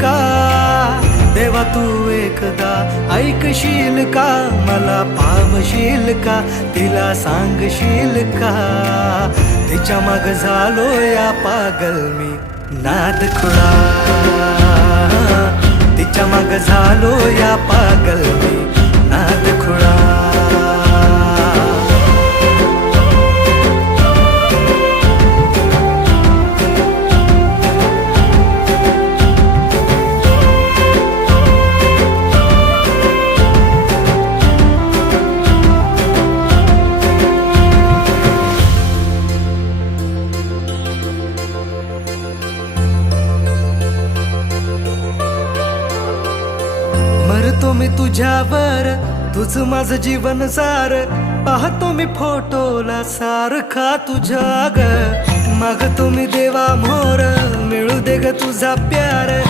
का देवा तू एकदा ऐकशील का मला पावशील का तिला सांगशील का तिच्या माग झालो या पागल मी नाद खुळा तिच्या माग झालो या पागल मी नाद खुळा मरतो मी तुझ्यावर तुझ माझं जीवन सार पाहतो मी फोटोला सारखा तुझ्या ग मागतो मी देवा मोर मिळू दे ग तुझा प्यार